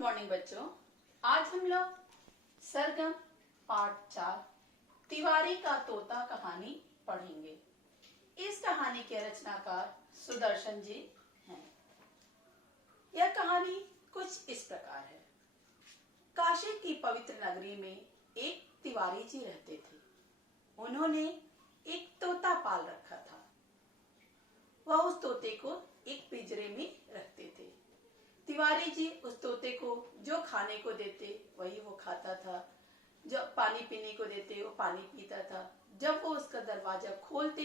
Morning बच्चों। आज हम लोग सरगम पाठ 4 तिवारी का तोता कहानी पढ़ेंगे। इस कहानी के रचनाकार सुदर्शन जी हैं। यह कहानी कुछ इस प्रकार है। काशी की पवित्र नगरी में एक तिवारी जी रहते थे। उन्होंने एक तोता पाल रखा था। वह उस तोते को एक पिंजरे में रखते थे। तिवारी जी उस तोते को जो खाने को देते वही वो खाता था, जो पानी पीने को देते वो पानी पीता था। जब वो उसका दरवाजा खोलते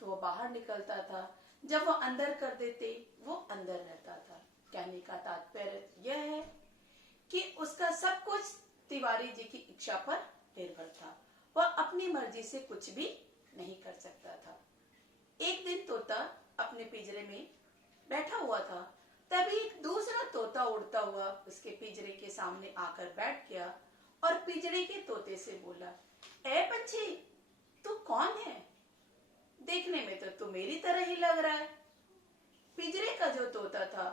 तो वो बाहर निकलता था, जब वो अंदर कर देते वो अंदर रहता था। कहने का तात्पर्य यह है कि उसका सब कुछ तिवारी जी की इच्छा पर निर्भर था। वह अपनी मर्जी से कुछ भी नहीं कर सकता था। एक दिन तोता अपने पिंजरे में बैठा हुआ था, तभी एक दूसरा तोता उड़ता हुआ उसके पिंजरे के सामने आकर बैठ गया और पिंजरे के तोते से बोला, ए पंछी, तू कौन है? देखने में तो तू मेरी तरह ही लग रहा है। पिंजरे का जो तोता था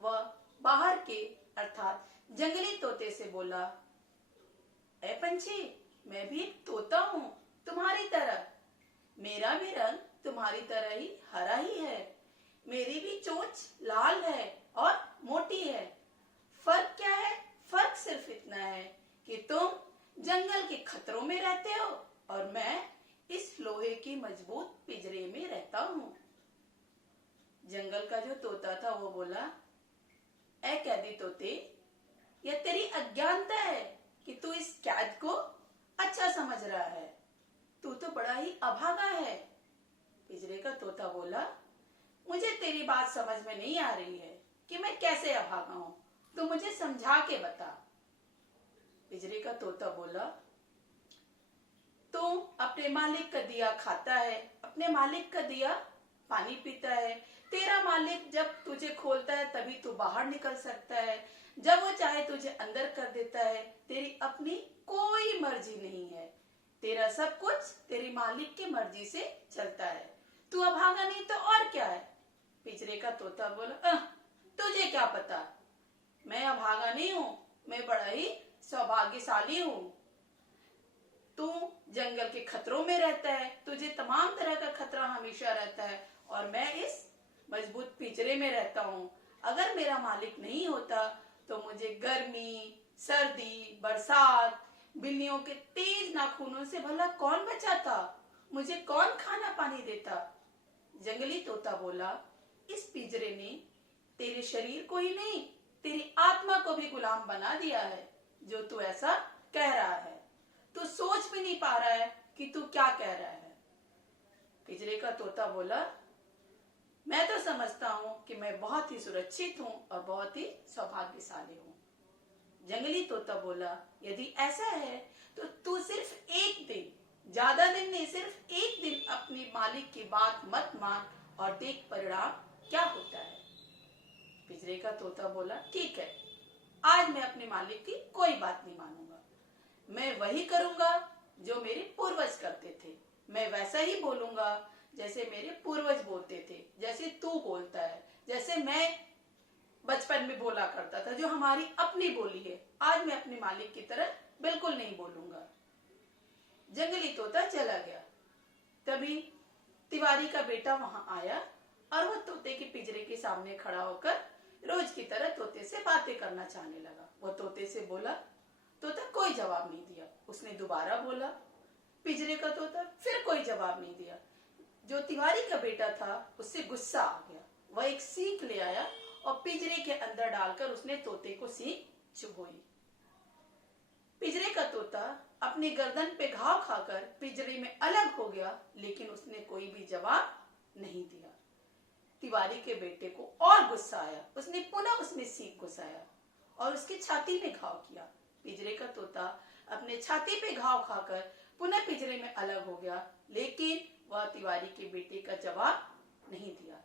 वह बाहर के अर्थात जंगली तोते से बोला, ए पंछी, मैं भी एक तोता हूँ तुम्हारी तरह। मेरा भी रंग तुम्हारी तरह ही हरा ही है। मेरी भी चोंच लाल है और मोटी है। फर्क क्या है? फर्क सिर्फ इतना है कि तुम जंगल के खतरों में रहते हो और मैं इस लोहे की मजबूत पिंजरे में रहता हूँ। जंगल का जो तोता था वो बोला, ऐ कैदी तोते, यह तेरी अज्ञानता है कि तू इस कैद को अच्छा समझ रहा है। तू तो बड़ा ही अभागा है। पिंजरे का तोता बोला, मुझे तेरी बात समझ में नहीं आ रही है कि मैं कैसे अभागा हूँ। तू मुझे समझा के बता। पिंजरे का तोता बोला, तू अपने मालिक का दिया खाता है, अपने मालिक का दिया पानी पीता है। तेरा मालिक जब तुझे खोलता है तभी तू बाहर निकल सकता है, जब वो चाहे तुझे अंदर कर देता है। तेरी अपनी कोई मर्जी नहीं है। तेरा सब कुछ तेरी मालिक की मर्जी से चलता है। तू अभागा नहीं तो और क्या है? पिंजरे का तोता बोला, तुझे क्या पता, मैं अभागा नहीं हूँ, मैं बड़ा ही सौभाग्यशाली हूँ। तू जंगल के खतरों में रहता है, तुझे तमाम तरह का खतरा हमेशा रहता है और मैं इस मजबूत पिंजरे में रहता हूँ। अगर मेरा मालिक नहीं होता तो मुझे गर्मी, सर्दी, बरसात, बिल्लियों के तेज नाखूनों से भला कौन बचाता? मुझे कौन खाना पानी देता? जंगली तोता बोला, इस पिंजरे ने तेरे शरीर को ही नहीं, तेरी आत्मा को भी गुलाम बना दिया है जो तू ऐसा कह रहा है। तू सोच भी नहीं पा रहा है कि तू क्या कह रहा है। पिंजरे का तोता बोला, मैं तो समझता हूँ कि मैं बहुत ही सुरक्षित हूँ और बहुत ही सौभाग्यशाली हूँ। जंगली तोता बोला, यदि ऐसा है तो तू सिर्फ एक दिन, ज्यादा दिन नहीं, सिर्फ एक दिन अपनी मालिक की बात मत मान और देख परिणाम क्या होता है। पिंजरे का तोता बोला, ठीक है, आज मैं अपने मालिक की कोई बात नहीं मानूंगा। मैं वही करूंगा जो मेरे पूर्वज करते थे। मैं वैसा ही बोलूंगा जैसे मेरे पूर्वज बोलते थे, जैसे तू बोलता है, जैसे मैं बचपन में बोला करता था, जो हमारी अपनी बोली है। आज मैं अपने मालिक की तरह बिल्कुल नहीं बोलूंगा। जंगली तोता चला गया। तभी तिवारी का बेटा वहां आया और वो तोते के पिंजरे के सामने खड़ा होकर रोज की तरह तोते से बातें करना चाहने लगा। वो तोते से बोला, तोता कोई जवाब नहीं दिया। उसने दोबारा बोला, पिंजरे का तोता फिर कोई जवाब नहीं दिया। जो तिवारी का बेटा था उससे गुस्सा आ गया। वह एक सीख ले आया और पिंजरे के अंदर डालकर उसने तोते को सीख चुभोई। पिंजरे का तोता अपनी गर्दन पे घाव खाकर पिंजरे में अलग हो गया, लेकिन उसने कोई भी जवाब नहीं दिया। तिवारी के बेटे को और गुस्सा आया। उसने पुनः उसमें सीख घुसाया और उसकी छाती में घाव किया। पिंजरे का तोता अपने छाती पे घाव खाकर पुनः पिंजरे में अलग हो गया, लेकिन वह तिवारी के बेटे का जवाब नहीं दिया।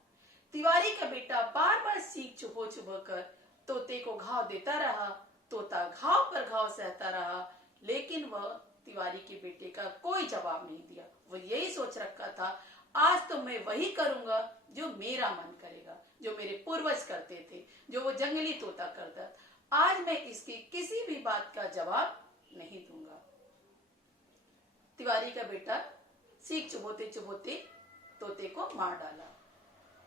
तिवारी का बेटा बार बार सीख चुभो चुभो कर तोते को घाव देता रहा। तोता घाव पर घाव सहता रहा, लेकिन वह तिवारी के बेटे का कोई जवाब नहीं दिया। वो यही सोच रखा था, आज तो मैं वही करूंगा जो मेरा मन करेगा, जो मेरे पूर्वज करते थे, जो वो जंगली तोता करता। आज मैं इसकी किसी भी बात का जवाब नहीं दूंगा। तिवारी का बेटा सीख चुभोते चुभोते तोते को मार डाला।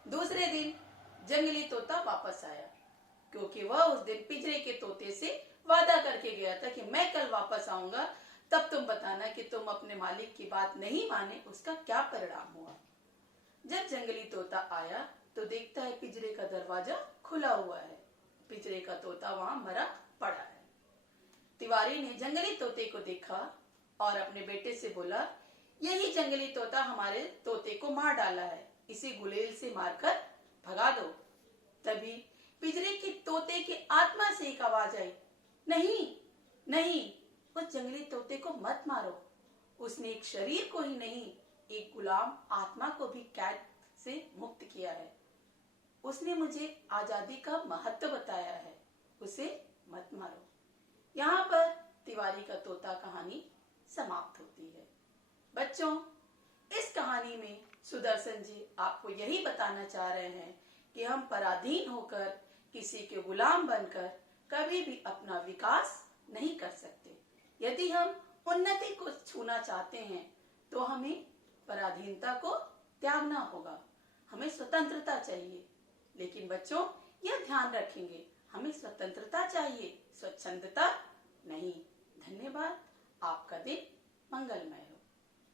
दूसरे दिन जंगली तोता वापस आया, क्योंकि वह उस दिन पिंजरे के तोते से वादा करके गया था कि मैं कल वापस आऊंगा, तब तुम बताना कि तुम अपने मालिक की बात नहीं माने, उसका क्या परिणाम हुआ। जब जंगली तोता आया तो देखता है पिंजरे का दरवाजा खुला हुआ है। पिंजरे का तोता वहां मरा पड़ा है। तिवारी ने जंगली तोते को देखा और अपने बेटे से बोला, यही जंगली तोता हमारे तोते को मार डाला है, इसे गुलेल से मारकर भगा दो। तभी पिंजरे के तोते की आत्मा से एक आवाज आई, नहीं नहीं, उस जंगली तोते को मत मारो, उसने एक शरीर को ही नहीं, एक गुलाम आत्मा को भी कैद से मुक्त किया है। उसने मुझे आजादी का महत्व बताया है, उसे मत मारो। यहाँ पर तिवारी का तोता कहानी समाप्त होती है। बच्चों, इस कहानी में सुदर्शन जी आपको यही बताना चाह रहे हैं कि हम पराधीन होकर, किसी के गुलाम बनकर कभी भी अपना विकास नहीं कर सकते। यदि हम उन्नति को छूना चाहते हैं तो हमें पराधीनता को त्यागना होगा, हमें स्वतंत्रता चाहिए। लेकिन बच्चों, यह ध्यान रखेंगे, हमें स्वतंत्रता चाहिए, स्वच्छंदता नहीं। धन्यवाद। आपका दिन मंगलमय हो।